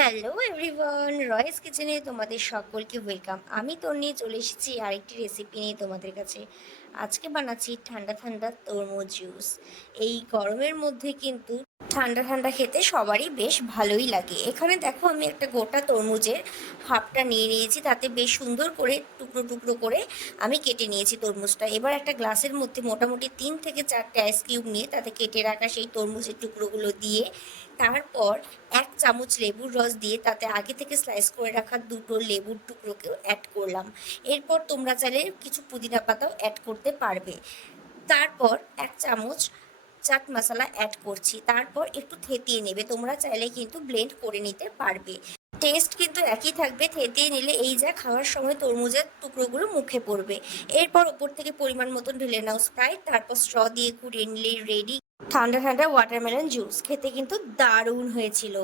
Hello everyone, রয়েস কিচেনে তোমাদের সকলকে ওয়েলকাম। আমি তোর নিয়ে চলে এসেছি আরেকটি রেসিপি নিয়ে তোমাদের কাছে। আজকে বানাচ্ছি ঠান্ডা ঠান্ডা তরমুজ জুস। এই গরমের মধ্যে কিন্তু ঠান্ডা ঠান্ডা খেতে সবারই বেশ ভালোই লাগে। এখানে দেখো আমি একটা গোটা তরমুজের হাফটা নিয়ে নিয়েছি, তাতে বেশ সুন্দর করে টুকরো টুকরো করে আমি কেটে নিয়েছি তরমুজটা। এবার একটা গ্লাসের মধ্যে মোটামুটি 3 থেকে 4টে আইস কিউব নিয়ে তাতে কেটে রাখা সেই তরমুজের টুকরোগুলো দিয়ে, তারপর 1 চামচ লেবুর রস দিয়ে তাতে আগে থেকে স্লাইস করে রাখা দুটো লেবুর টুকরোকেও অ্যাড করলাম। এরপর তোমরা চাইলে কিছু পুদিনা পাতাও অ্যাড করতে পারবে। তারপর 1 চামচ চাট মশলা অ্যাড করছি, তারপর একটু থেতিয়ে নেবে। তোমরা চাইলে কিন্তু ব্লেন্ড করে নিতে পারবে, টেস্ট কিন্তু একই থাকবে। থেতিয়ে নিলে এই যা খাওয়ার সময় তরমুজের টুকরোগুলো মুখে পড়বে। এরপর ওপর থেকে পরিমাণ মতন ঢেলে নাও স্প্রাইট, তারপর স্ট্র দিয়ে কুড়িয়ে নিলেই রেডি ঠান্ডা ঠান্ডা ওয়াটারমেলন জুস। খেতে কিন্তু দারুণ হয়েছিল।